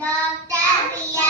Dr. B.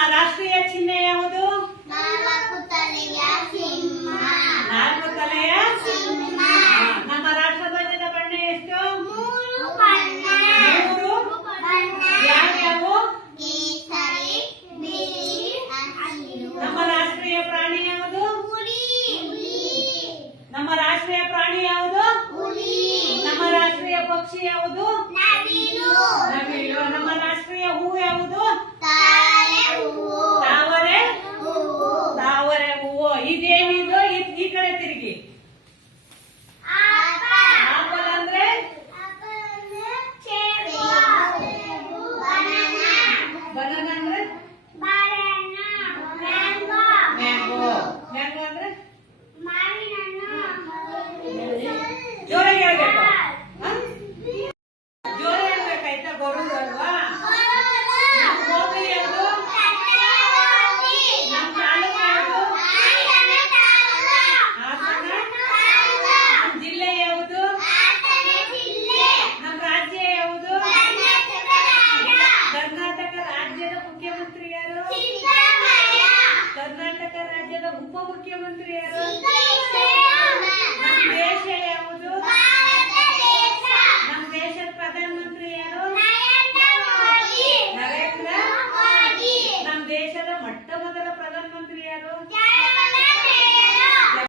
ಪಕ್ಷಿ ಯಾವುದು? ನವಿಲು. ನಮ್ಮ ರಾಷ್ಟ್ರೀಯ ಹೂವು ಯಾವುದು? ತಾವರೆ ತಾವರೆ ಹೂವು. ಇದೇನು ಉಪಮುಖ್ಯಮಂತ್ರಿ ಯಾರು? ದೇಶ ಯಾವುದು? ನಮ್ಮ ದೇಶದ ಪ್ರಧಾನಮಂತ್ರಿ ಯಾರು? ನರೇಂದ್ರ ನಮ್ಮ ದೇಶದ ಮೊಟ್ಟ ಮೊದಲ ಪ್ರಧಾನಮಂತ್ರಿ ಯಾರು?